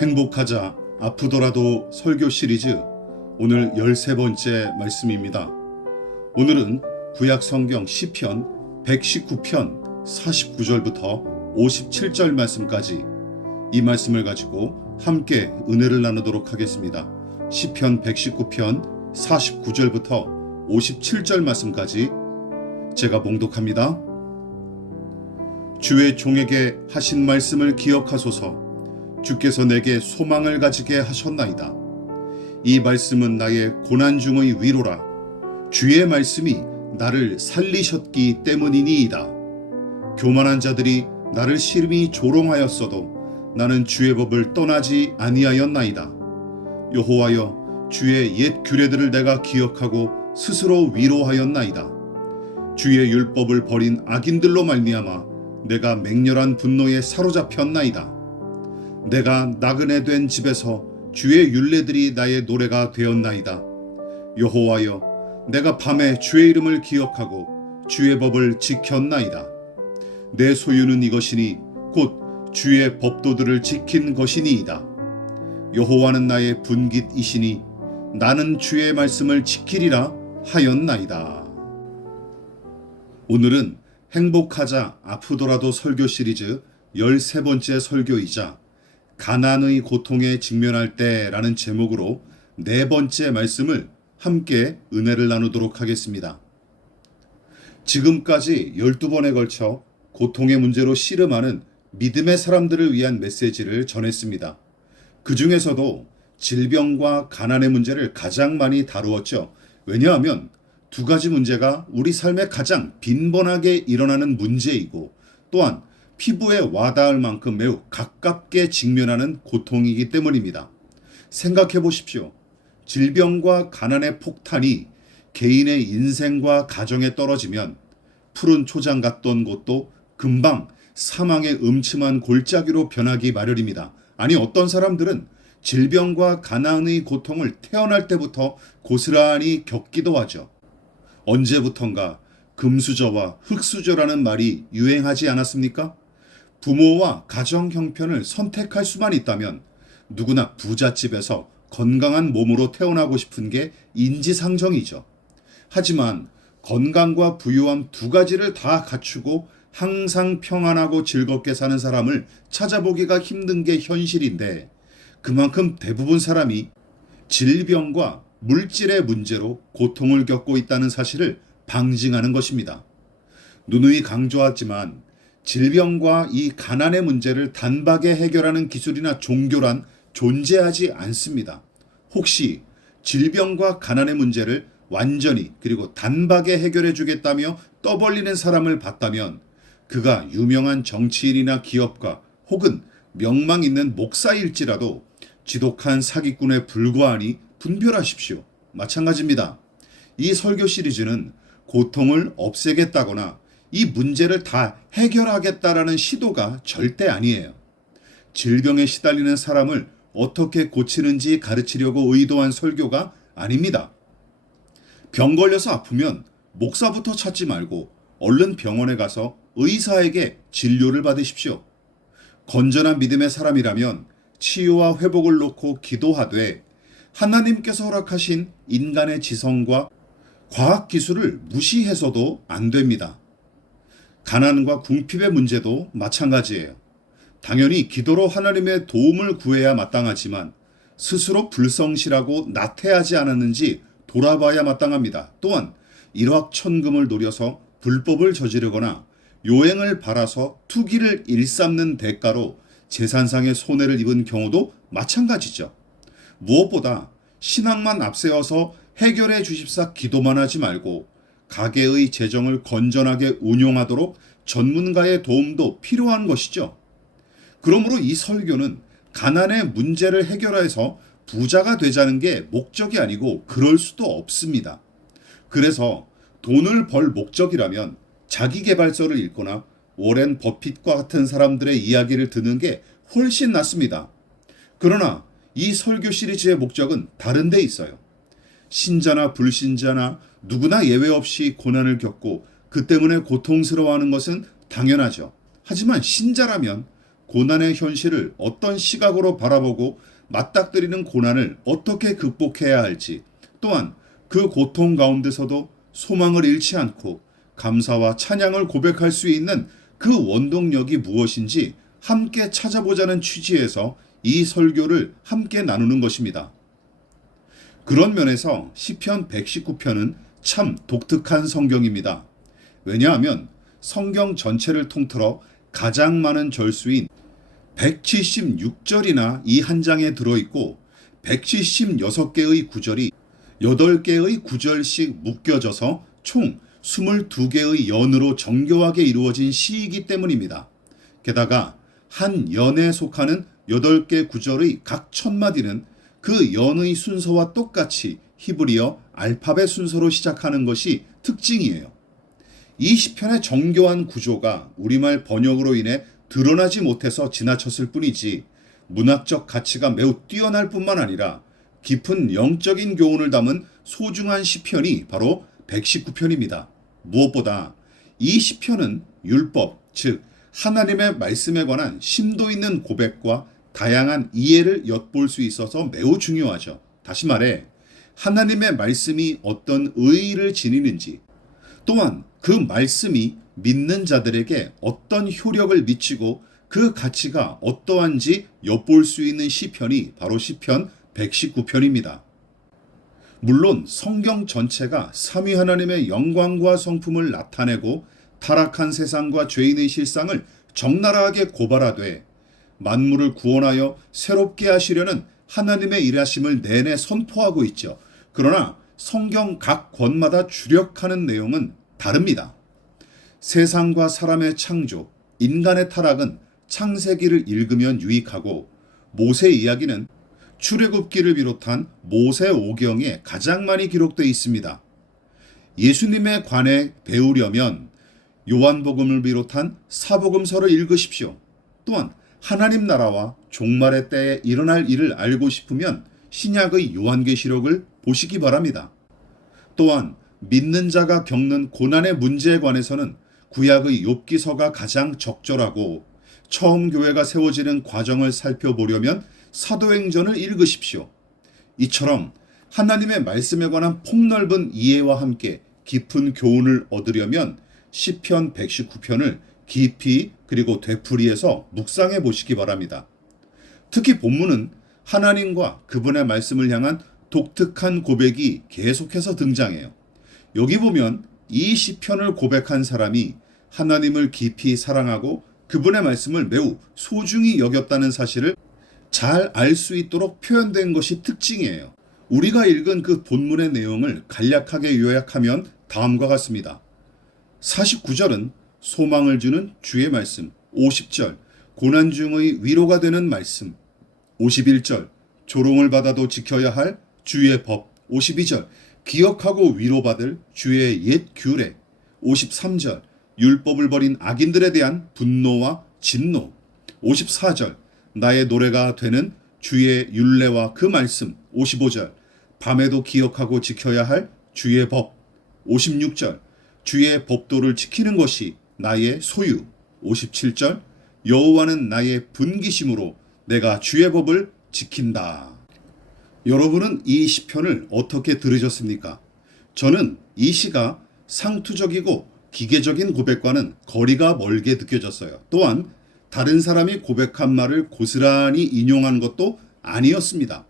행복하자 아프더라도 설교 시리즈 오늘 13번째 말씀입니다. 오늘은 구약 성경 시편 119편 49절부터 57절 말씀까지 이 말씀을 가지고 함께 은혜를 나누도록 하겠습니다. 시편 119편 49절부터 57절 말씀까지 제가 봉독합니다. 주의 종에게 하신 말씀을 기억하소서. 주께서 내게 소망을 가지게 하셨나이다. 이 말씀은 나의 고난 중의 위로라. 주의 말씀이 나를 살리셨기 때문이니이다. 교만한 자들이 나를 심히 조롱하였어도 나는 주의 법을 떠나지 아니하였나이다. 여호와여, 주의 옛 규례들을 내가 기억하고 스스로 위로하였나이다. 주의 율법을 버린 악인들로 말미암아 내가 맹렬한 분노에 사로잡혔나이다. 내가 나그네 된 집에서 주의 율례들이 나의 노래가 되었나이다. 여호와여, 내가 밤에 주의 이름을 기억하고 주의 법을 지켰나이다. 내 소유는 이것이니 곧 주의 법도들을 지킨 것이니이다. 여호와는 나의 분깃이시니 나는 주의 말씀을 지키리라 하였나이다. 오늘은 행복하자 아프더라도 설교 시리즈 13번째 설교이자 가난의 고통에 직면할 때라는 제목으로 4번째 말씀을 함께 은혜를 나누도록 하겠습니다. 지금까지 12번에 걸쳐 고통의 문제로 씨름하는 믿음의 사람들을 위한 메시지를 전했습니다. 그 중에서도 질병과 가난의 문제를 가장 많이 다루었죠. 왜냐하면 두 가지 문제가 우리 삶에 가장 빈번하게 일어나는 문제이고 또한 피부에 와닿을 만큼 매우 가깝게 직면하는 고통이기 때문입니다. 생각해 보십시오. 질병과 가난의 폭탄이 개인의 인생과 가정에 떨어지면 푸른 초장 같던 곳도 금방 사망의 음침한 골짜기로 변하기 마련입니다. 아니, 어떤 사람들은 질병과 가난의 고통을 태어날 때부터 고스란히 겪기도 하죠. 언제부턴가 금수저와 흙수저라는 말이 유행하지 않았습니까? 부모와 가정 형편을 선택할 수만 있다면 누구나 부잣집에서 건강한 몸으로 태어나고 싶은 게 인지상정이죠. 하지만 건강과 부유함 두 가지를 다 갖추고 항상 평안하고 즐겁게 사는 사람을 찾아보기가 힘든 게 현실인데, 그만큼 대부분 사람이 질병과 물질의 문제로 고통을 겪고 있다는 사실을 방증하는 것입니다. 누누이 강조하지만 질병과 이 가난의 문제를 단박에 해결하는 기술이나 종교란 존재하지 않습니다. 혹시 질병과 가난의 문제를 완전히 그리고 단박에 해결해 주겠다며 떠벌리는 사람을 봤다면 그가 유명한 정치인이나 기업가 혹은 명망 있는 목사일지라도 지독한 사기꾼에 불과하니 분별하십시오. 마찬가지입니다. 이 설교 시리즈는 고통을 없애겠다거나 이 문제를 다 해결하겠다라는 시도가 절대 아니에요. 질병에 시달리는 사람을 어떻게 고치는지 가르치려고 의도한 설교가 아닙니다. 병 걸려서 아프면 목사부터 찾지 말고 얼른 병원에 가서 의사에게 진료를 받으십시오. 건전한 믿음의 사람이라면 치유와 회복을 놓고 기도하되 하나님께서 허락하신 인간의 지성과 과학기술을 무시해서도 안 됩니다. 가난과 궁핍의 문제도 마찬가지예요. 당연히 기도로 하나님의 도움을 구해야 마땅하지만 스스로 불성실하고 나태하지 않았는지 돌아봐야 마땅합니다. 또한 일확천금을 노려서 불법을 저지르거나 요행을 바라서 투기를 일삼는 대가로 재산상의 손해를 입은 경우도 마찬가지죠. 무엇보다 신앙만 앞세워서 해결해 주십사 기도만 하지 말고 가계의 재정을 건전하게 운용하도록 전문가의 도움도 필요한 것이죠. 그러므로 이 설교는 가난의 문제를 해결해서 부자가 되자는 게 목적이 아니고 그럴 수도 없습니다. 그래서 돈을 벌 목적이라면 자기계발서를 읽거나 워렌 버핏과 같은 사람들의 이야기를 듣는 게 훨씬 낫습니다. 그러나 이 설교 시리즈의 목적은 다른 데 있어요. 신자나 불신자나 누구나 예외 없이 고난을 겪고 그 때문에 고통스러워하는 것은 당연하죠. 하지만 신자라면 고난의 현실을 어떤 시각으로 바라보고 맞닥뜨리는 고난을 어떻게 극복해야 할지, 또한 그 고통 가운데서도 소망을 잃지 않고 감사와 찬양을 고백할 수 있는 그 원동력이 무엇인지 함께 찾아보자는 취지에서 이 설교를 함께 나누는 것입니다. 그런 면에서 시편 119편은 참 독특한 성경입니다. 왜냐하면 성경 전체를 통틀어 가장 많은 절수인 176절이나 이 한 장에 들어있고 176개의 구절이 8개의 구절씩 묶여져서 총 22개의 연으로 정교하게 이루어진 시이기 때문입니다. 게다가 한 연에 속하는 8개 구절의 각 첫마디는 그 연의 순서와 똑같이 히브리어 알파벳 순서로 시작하는 것이 특징이에요. 이 시편의 정교한 구조가 우리말 번역으로 인해 드러나지 못해서 지나쳤을 뿐이지 문학적 가치가 매우 뛰어날 뿐만 아니라 깊은 영적인 교훈을 담은 소중한 시편이 바로 119편입니다. 무엇보다 이 시편은 율법, 즉 하나님의 말씀에 관한 심도 있는 고백과 다양한 이해를 엿볼 수 있어서 매우 중요하죠. 다시 말해 하나님의 말씀이 어떤 의의를 지니는지, 또한 그 말씀이 믿는 자들에게 어떤 효력을 미치고 그 가치가 어떠한지 엿볼 수 있는 시편이 바로 시편 119편입니다. 물론 성경 전체가 삼위 하나님의 영광과 성품을 나타내고 타락한 세상과 죄인의 실상을 적나라하게 고발하되 만물을 구원하여 새롭게 하시려는 하나님의 일하심을 내내 선포하고 있죠. 그러나 성경 각 권마다 주력하는 내용은 다릅니다. 세상과 사람의 창조, 인간의 타락은 창세기를 읽으면 유익하고, 모세 이야기는 출애굽기를 비롯한 모세오경에 가장 많이 기록되어 있습니다. 예수님에 관해 배우려면 요한복음을 비롯한 사복음서를 읽으십시오. 또한 하나님 나라와 종말의 때에 일어날 일을 알고 싶으면 신약의 요한계시록을 보시기 바랍니다. 또한 믿는 자가 겪는 고난의 문제에 관해서는 구약의 욥기서가 가장 적절하고, 처음 교회가 세워지는 과정을 살펴보려면 사도행전을 읽으십시오. 이처럼 하나님의 말씀에 관한 폭넓은 이해와 함께 깊은 교훈을 얻으려면 시편 119편을 깊이 그리고 되풀이해서 묵상해 보시기 바랍니다. 특히 본문은 하나님과 그분의 말씀을 향한 독특한 고백이 계속해서 등장해요. 여기 보면 이 시편을 고백한 사람이 하나님을 깊이 사랑하고 그분의 말씀을 매우 소중히 여겼다는 사실을 잘 알 수 있도록 표현된 것이 특징이에요. 우리가 읽은 그 본문의 내용을 간략하게 요약하면 다음과 같습니다. 49절은 소망을 주는 주의 말씀, 50절 고난 중의 위로가 되는 말씀, 51절 조롱을 받아도 지켜야 할 주의 법, 52절 기억하고 위로받을 주의 옛 규례, 53절 율법을 버린 악인들에 대한 분노와 진노, 54절 나의 노래가 되는 주의 율례와 그 말씀, 55절 밤에도 기억하고 지켜야 할 주의 법, 56절 주의 법도를 지키는 것이 나의 소유, 57절 여호와는 나의 분기심으로 내가 주의 법을 지킨다. 여러분은 이 시편을 어떻게 들으셨습니까? 저는 이 시가 상투적이고 기계적인 고백과는 거리가 멀게 느껴졌어요. 또한 다른 사람이 고백한 말을 고스란히 인용한 것도 아니었습니다.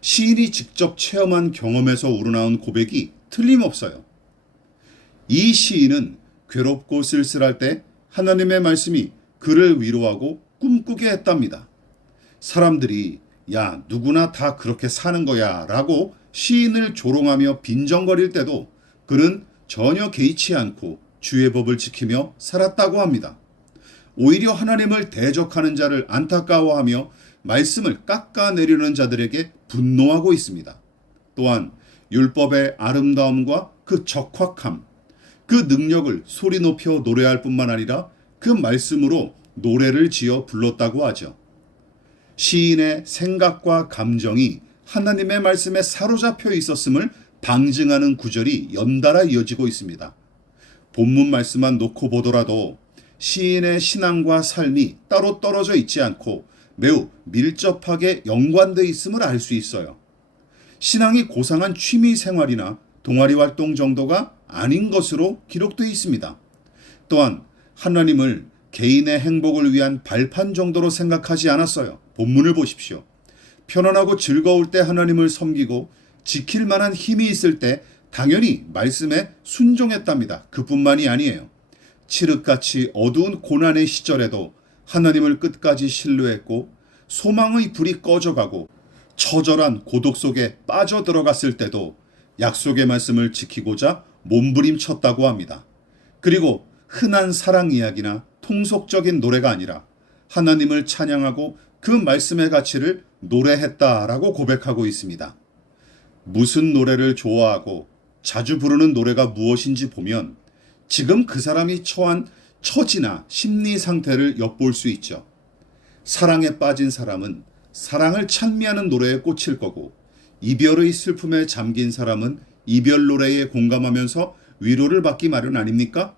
시인이 직접 체험한 경험에서 우러나온 고백이 틀림없어요. 이 시인은 괴롭고 쓸쓸할 때 하나님의 말씀이 그를 위로하고 꿈꾸게 했답니다. 사람들이 야 누구나 다 그렇게 사는 거야 라고 시인을 조롱하며 빈정거릴 때도 그는 전혀 개의치 않고 주의 법을 지키며 살았다고 합니다. 오히려 하나님을 대적하는 자를 안타까워하며 말씀을 깎아내려는 자들에게 분노하고 있습니다. 또한 율법의 아름다움과 그 적확함, 그 능력을 소리 높여 노래할 뿐만 아니라 그 말씀으로 노래를 지어 불렀다고 하죠. 시인의 생각과 감정이 하나님의 말씀에 사로잡혀 있었음을 방증하는 구절이 연달아 이어지고 있습니다. 본문 말씀만 놓고 보더라도 시인의 신앙과 삶이 따로 떨어져 있지 않고 매우 밀접하게 연관되어 있음을 알 수 있어요. 신앙이 고상한 취미 생활이나 동아리 활동 정도가 아닌 것으로 기록되어 있습니다. 또한 하나님을 개인의 행복을 위한 발판 정도로 생각하지 않았어요. 본문을 보십시오. 편안하고 즐거울 때 하나님을 섬기고 지킬 만한 힘이 있을 때 당연히 말씀에 순종했답니다. 그뿐만이 아니에요. 칠흑같이 어두운 고난의 시절에도 하나님을 끝까지 신뢰했고 소망의 불이 꺼져가고 처절한 고독 속에 빠져들어갔을 때도 약속의 말씀을 지키고자 몸부림쳤다고 합니다. 그리고 흔한 사랑 이야기나 통속적인 노래가 아니라 하나님을 찬양하고 그 말씀의 가치를 노래했다라고 고백하고 있습니다. 무슨 노래를 좋아하고 자주 부르는 노래가 무엇인지 보면 지금 그 사람이 처한 처지나 심리 상태를 엿볼 수 있죠. 사랑에 빠진 사람은 사랑을 찬미하는 노래에 꽂힐 거고, 이별의 슬픔에 잠긴 사람은 이별 노래에 공감하면서 위로를 받기 마련 아닙니까?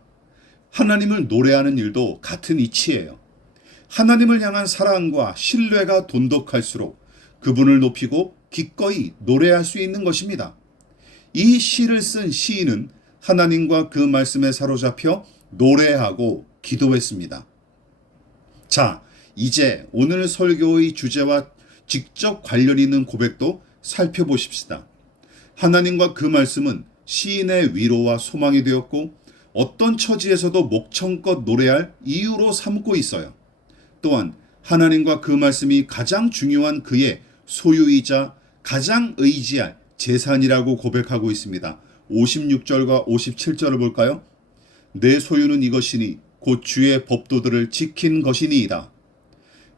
하나님을 노래하는 일도 같은 이치예요. 하나님을 향한 사랑과 신뢰가 돈독할수록 그분을 높이고 기꺼이 노래할 수 있는 것입니다. 이 시를 쓴 시인은 하나님과 그 말씀에 사로잡혀 노래하고 기도했습니다. 자, 이제 오늘 설교의 주제와 직접 관련 있는 고백도 살펴보십시다. 하나님과 그 말씀은 시인의 위로와 소망이 되었고 어떤 처지에서도 목청껏 노래할 이유로 삼고 있어요. 또한 하나님과 그 말씀이 가장 중요한 그의 소유이자 가장 의지할 재산이라고 고백하고 있습니다. 56절과 57절을 볼까요? 내 소유는 이것이니 곧 주의 법도들을 지킨 것이니이다.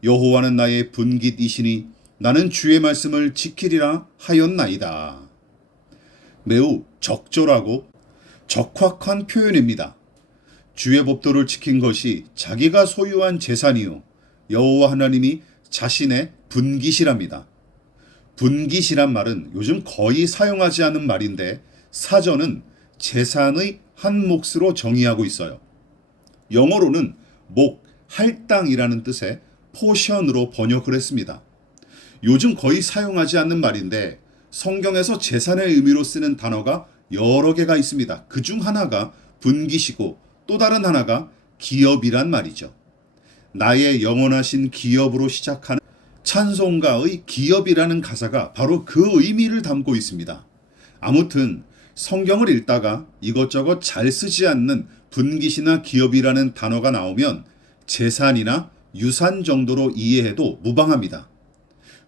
여호와는 나의 분깃이시니 나는 주의 말씀을 지키리라 하였나이다. 매우 적절하고 적확한 표현입니다. 주의 법도를 지킨 것이 자기가 소유한 재산이요 여호와 하나님이 자신의 분깃이랍니다. 분깃이란 말은 요즘 거의 사용하지 않는 말인데 사전은 재산의 한 몫으로 정의하고 있어요. 영어로는 목, 할당이라는 뜻의 포션으로 번역을 했습니다. 요즘 거의 사용하지 않는 말인데 성경에서 재산의 의미로 쓰는 단어가 여러 개가 있습니다. 그중 하나가 분깃이고 또 다른 하나가 기업이란 말이죠. 나의 영원하신 기업으로 시작하는 찬송가의 기업이라는 가사가 바로 그 의미를 담고 있습니다. 아무튼 성경을 읽다가 이것저것 잘 쓰지 않는 분깃이나 기업이라는 단어가 나오면 재산이나 유산 정도로 이해해도 무방합니다.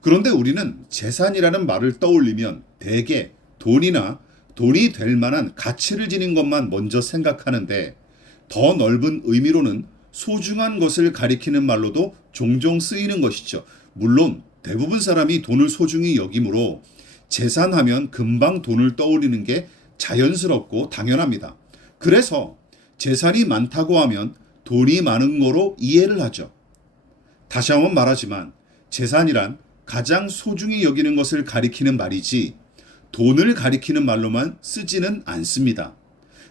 그런데 우리는 재산이라는 말을 떠올리면 대개 돈이나 돈이 될 만한 가치를 지닌 것만 먼저 생각하는데 더 넓은 의미로는 소중한 것을 가리키는 말로도 종종 쓰이는 것이죠. 물론 대부분 사람이 돈을 소중히 여기므로 재산하면 금방 돈을 떠올리는 게 자연스럽고 당연합니다. 그래서 재산이 많다고 하면 돈이 많은 거로 이해를 하죠. 다시 한번 말하지만 재산이란 가장 소중히 여기는 것을 가리키는 말이지 돈을 가리키는 말로만 쓰지는 않습니다.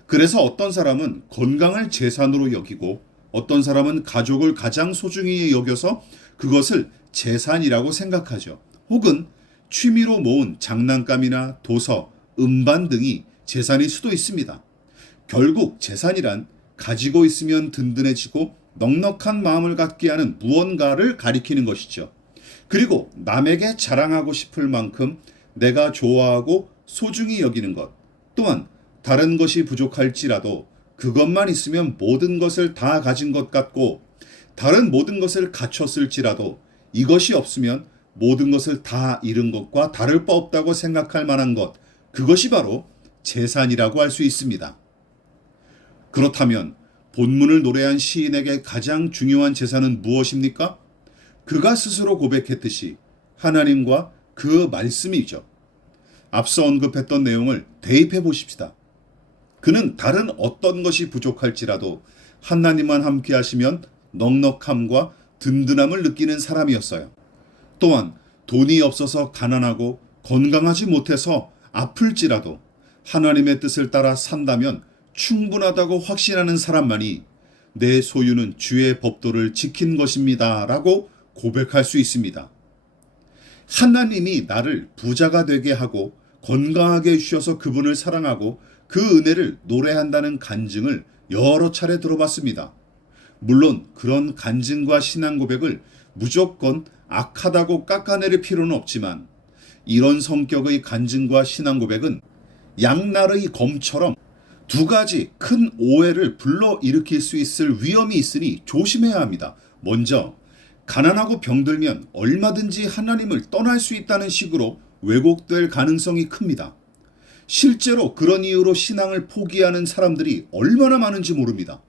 그래서 어떤 사람은 건강을 재산으로 여기고 어떤 사람은 가족을 가장 소중히 여겨서 그것을 재산이라고 생각하죠. 혹은 취미로 모은 장난감이나 도서, 음반 등이 재산일 수도 있습니다. 결국 재산이란 가지고 있으면 든든해지고 넉넉한 마음을 갖게 하는 무언가를 가리키는 것이죠. 그리고 남에게 자랑하고 싶을 만큼 내가 좋아하고 소중히 여기는 것, 또한 다른 것이 부족할지라도 그것만 있으면 모든 것을 다 가진 것 같고 다른 모든 것을 갖췄을지라도 이것이 없으면 모든 것을 다 잃은 것과 다를 바 없다고 생각할 만한 것, 그것이 바로 재산이라고 할 수 있습니다. 그렇다면 본문을 노래한 시인에게 가장 중요한 재산은 무엇입니까? 그가 스스로 고백했듯이 하나님과 그 말씀이죠. 앞서 언급했던 내용을 대입해 보십시다. 그는 다른 어떤 것이 부족할지라도 하나님만 함께 하시면 넉넉함과 든든함을 느끼는 사람이었어요. 또한 돈이 없어서 가난하고 건강하지 못해서 아플지라도 하나님의 뜻을 따라 산다면 충분하다고 확신하는 사람만이 내 소유는 주의 법도를 지킨 것입니다. 라고 고백할 수 있습니다. 하나님이 나를 부자가 되게 하고 건강하게 해주셔서 그분을 사랑하고 그 은혜를 노래한다는 간증을 여러 차례 들어봤습니다. 물론 그런 간증과 신앙 고백을 무조건 악하다고 깎아내릴 필요는 없지만 이런 성격의 간증과 신앙 고백은 양날의 검처럼 두 가지 큰 오해를 불러일으킬 수 있을 위험이 있으니 조심해야 합니다. 먼저 가난하고 병들면 얼마든지 하나님을 떠날 수 있다는 식으로 왜곡될 가능성이 큽니다. 실제로 그런 이유로 신앙을 포기하는 사람들이 얼마나 많은지 모릅니다.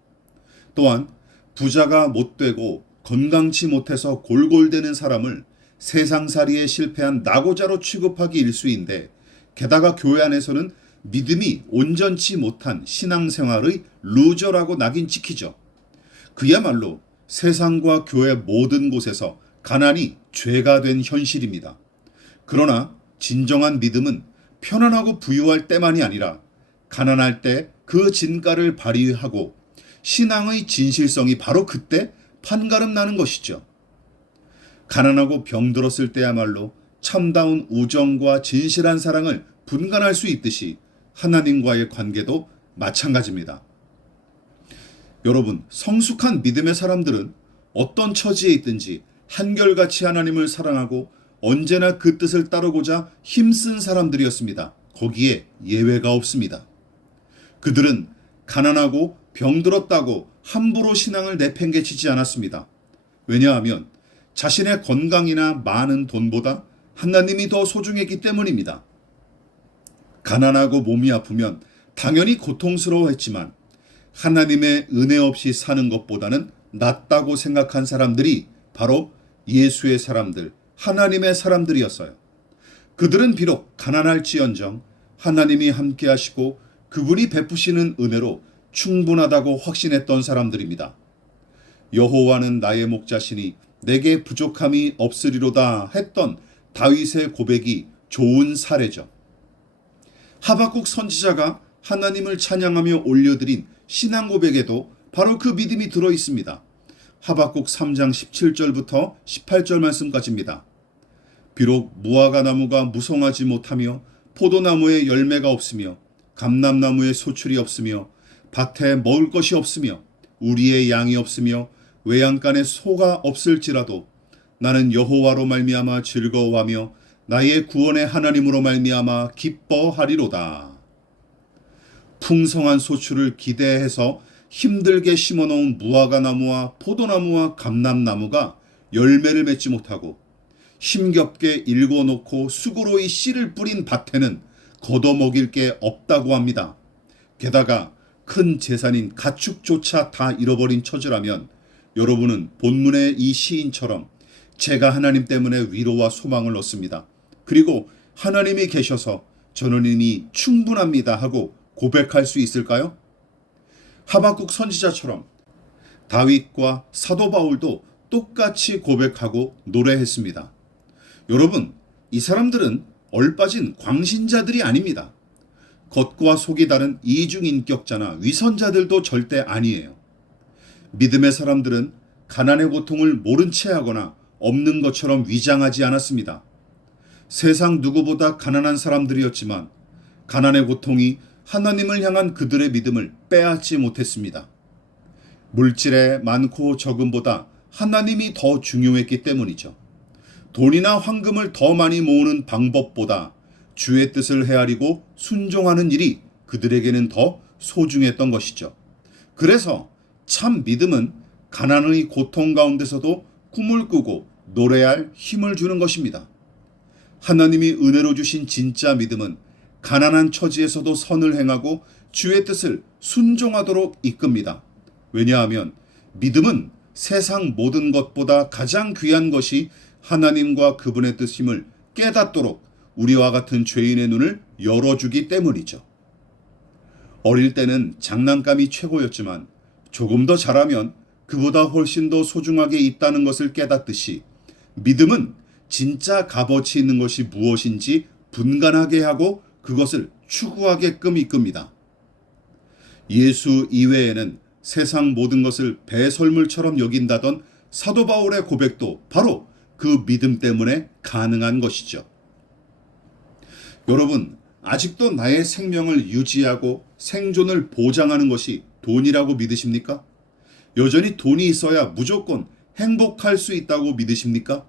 또한 부자가 못되고 건강치 못해서 골골대는 사람을 세상살이에 실패한 낙오자로 취급하기 일쑤인데 게다가 교회 안에서는 믿음이 온전치 못한 신앙생활의 루저라고 낙인 찍히죠. 그야말로 세상과 교회 모든 곳에서 가난이 죄가 된 현실입니다. 그러나 진정한 믿음은 편안하고 부유할 때만이 아니라 가난할 때 그 진가를 발휘하고 신앙의 진실성이 바로 그때 판가름 나는 것이죠. 가난하고 병들었을 때야말로 참다운 우정과 진실한 사랑을 분간할 수 있듯이 하나님과의 관계도 마찬가지입니다. 여러분, 성숙한 믿음의 사람들은 어떤 처지에 있든지 한결같이 하나님을 사랑하고 언제나 그 뜻을 따르고자 힘쓴 사람들이었습니다. 거기에 예외가 없습니다. 그들은 가난하고 병들었다고 함부로 신앙을 내팽개치지 않았습니다. 왜냐하면 자신의 건강이나 많은 돈보다 하나님이 더 소중했기 때문입니다. 가난하고 몸이 아프면 당연히 고통스러워했지만 하나님의 은혜 없이 사는 것보다는 낫다고 생각한 사람들이 바로 예수의 사람들, 하나님의 사람들이었어요. 그들은 비록 가난할지언정 하나님이 함께 하시고 그분이 베푸시는 은혜로 충분하다고 확신했던 사람들입니다. 여호와는 나의 목자시니 내게 부족함이 없으리로다 했던 다윗의 고백이 좋은 사례죠. 하박국 선지자가 하나님을 찬양하며 올려드린 신앙 고백에도 바로 그 믿음이 들어 있습니다. 하박국 3장 17절부터 18절 말씀까지입니다. 비록 무화과 나무가 무성하지 못하며 포도나무에 열매가 없으며 감람나무에 소출이 없으며 밭에 먹을 것이 없으며 우리의 양이 없으며 외양간에 소가 없을지라도 나는 여호와로 말미암아 즐거워하며 나의 구원의 하나님으로 말미암아 기뻐하리로다. 풍성한 소출을 기대해서 힘들게 심어놓은 무화과 나무와 포도나무와 감람나무가 열매를 맺지 못하고 힘겹게 일궈놓고 수고로이 씨를 뿌린 밭에는 걷어먹일 게 없다고 합니다. 게다가 큰 재산인 가축조차 다 잃어버린 처지라면 여러분은 본문의 이 시인처럼 제가 하나님 때문에 위로와 소망을 얻습니다. 그리고 하나님이 계셔서 저는 이미 충분합니다 하고 고백할 수 있을까요? 하박국 선지자처럼 다윗과 사도 바울도 똑같이 고백하고 노래했습니다. 여러분, 이 사람들은 얼빠진 광신자들이 아닙니다. 겉과 속이 다른 이중인격자나 위선자들도 절대 아니에요. 믿음의 사람들은 가난의 고통을 모른 채 하거나 없는 것처럼 위장하지 않았습니다. 세상 누구보다 가난한 사람들이었지만 가난의 고통이 하나님을 향한 그들의 믿음을 빼앗지 못했습니다. 물질의 많고 적음보다 하나님이 더 중요했기 때문이죠. 돈이나 황금을 더 많이 모으는 방법보다 주의 뜻을 헤아리고 순종하는 일이 그들에게는 더 소중했던 것이죠. 그래서 참 믿음은 가난의 고통 가운데서도 꿈을 꾸고 노래할 힘을 주는 것입니다. 하나님이 은혜로 주신 진짜 믿음은 가난한 처지에서도 선을 행하고 주의 뜻을 순종하도록 이끕니다. 왜냐하면 믿음은 세상 모든 것보다 가장 귀한 것이 하나님과 그분의 뜻임을 깨닫도록 우리와 같은 죄인의 눈을 열어주기 때문이죠. 어릴 때는 장난감이 최고였지만 조금 더 자라면 그보다 훨씬 더 소중하게 있다는 것을 깨닫듯이 믿음은 진짜 값어치 있는 것이 무엇인지 분간하게 하고 그것을 추구하게끔 이끕니다. 예수 이외에는 세상 모든 것을 배설물처럼 여긴다던 사도 바울의 고백도 바로 그 믿음 때문에 가능한 것이죠. 여러분, 아직도 나의 생명을 유지하고 생존을 보장하는 것이 돈이라고 믿으십니까? 여전히 돈이 있어야 무조건 행복할 수 있다고 믿으십니까?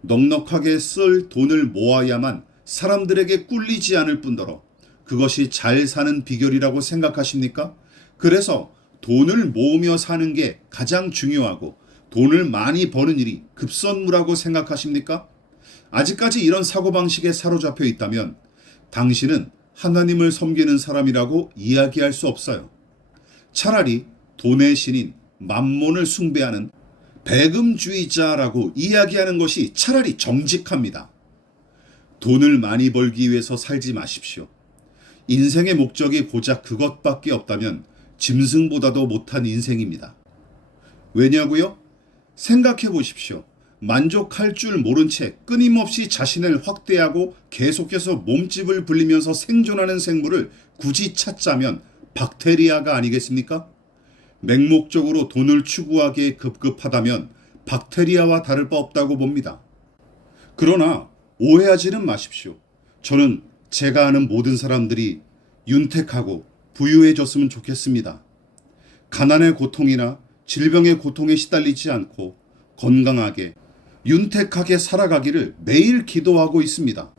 넉넉하게 쓸 돈을 모아야만 사람들에게 꿀리지 않을 뿐더러 그것이 잘 사는 비결이라고 생각하십니까? 그래서 돈을 모으며 사는 게 가장 중요하고 돈을 많이 버는 일이 급선무라고 생각하십니까? 아직까지 이런 사고방식에 사로잡혀 있다면 당신은 하나님을 섬기는 사람이라고 이야기할 수 없어요. 차라리 돈의 신인 맘몬을 숭배하는 배금주의자라고 이야기하는 것이 차라리 정직합니다. 돈을 많이 벌기 위해서 살지 마십시오. 인생의 목적이 고작 그것밖에 없다면 짐승보다도 못한 인생입니다. 왜냐고요? 생각해 보십시오. 만족할 줄 모른 채 끊임없이 자신을 확대하고 계속해서 몸집을 불리면서 생존하는 생물을 굳이 찾자면 박테리아가 아니겠습니까? 맹목적으로 돈을 추구하기에 급급하다면 박테리아와 다를 바 없다고 봅니다. 그러나 오해하지는 마십시오. 저는 제가 아는 모든 사람들이 윤택하고 부유해졌으면 좋겠습니다. 가난의 고통이나 질병의 고통에 시달리지 않고 건강하게 윤택하게 살아가기를 매일 기도하고 있습니다.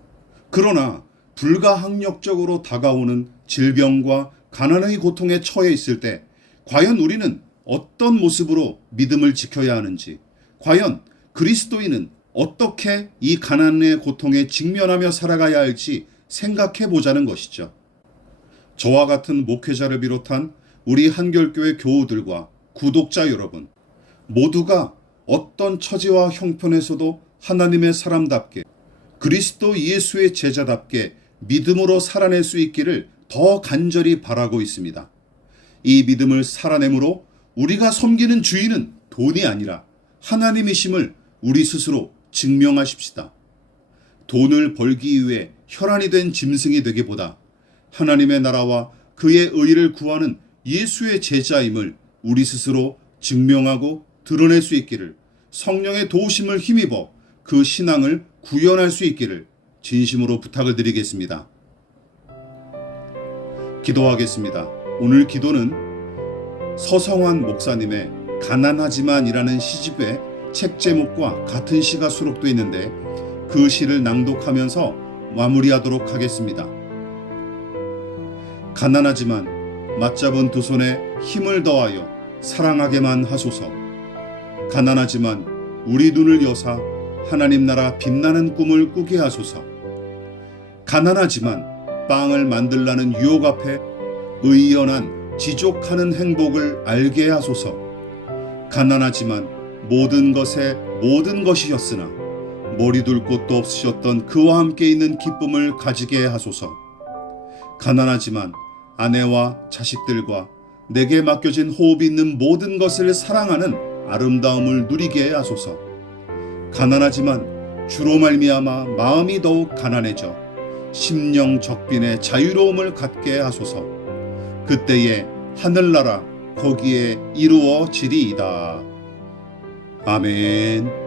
그러나 불가항력적으로 다가오는 질병과 가난의 고통에 처해 있을 때 과연 우리는 어떤 모습으로 믿음을 지켜야 하는지, 과연 그리스도인은 어떻게 이 가난의 고통에 직면하며 살아가야 할지 생각해 보자는 것이죠. 저와 같은 목회자를 비롯한 우리 한결교회 교우들과 구독자 여러분, 모두가 어떤 처지와 형편에서도 하나님의 사람답게 그리스도 예수의 제자답게 믿음으로 살아낼 수 있기를 더 간절히 바라고 있습니다. 이 믿음을 살아내므로 우리가 섬기는 주인은 돈이 아니라 하나님이심을 우리 스스로 증명하십시다. 돈을 벌기 위해 혈안이 된 짐승이 되기보다 하나님의 나라와 그의 의를 구하는 예수의 제자임을 우리 스스로 증명하고 드러낼 수 있기를, 성령의 도우심을 힘입어 그 신앙을 구현할 수 있기를 진심으로 부탁을 드리겠습니다. 기도하겠습니다. 오늘 기도는 서성환 목사님의 가난하지만이라는 시집의 책 제목과 같은 시가 수록되어 있는데 그 시를 낭독하면서 마무리하도록 하겠습니다. 가난하지만 맞잡은 두 손에 힘을 더하여 사랑하게만 하소서. 가난하지만 우리 눈을 여사 하나님 나라 빛나는 꿈을 꾸게 하소서. 가난하지만 빵을 만들라는 유혹 앞에 의연한 지족하는 행복을 알게 하소서. 가난하지만 모든 것에 모든 것이셨으나 머리둘 곳도 없으셨던 그와 함께 있는 기쁨을 가지게 하소서. 가난하지만 아내와 자식들과 내게 맡겨진 호흡이 있는 모든 것을 사랑하는 아름다움을 누리게 하소서. 가난하지만 주로 말미암아 마음이 더욱 가난해져 심령 적빈의 자유로움을 갖게 하소서. 그때에 하늘나라 거기에 이루어지리이다. 아멘.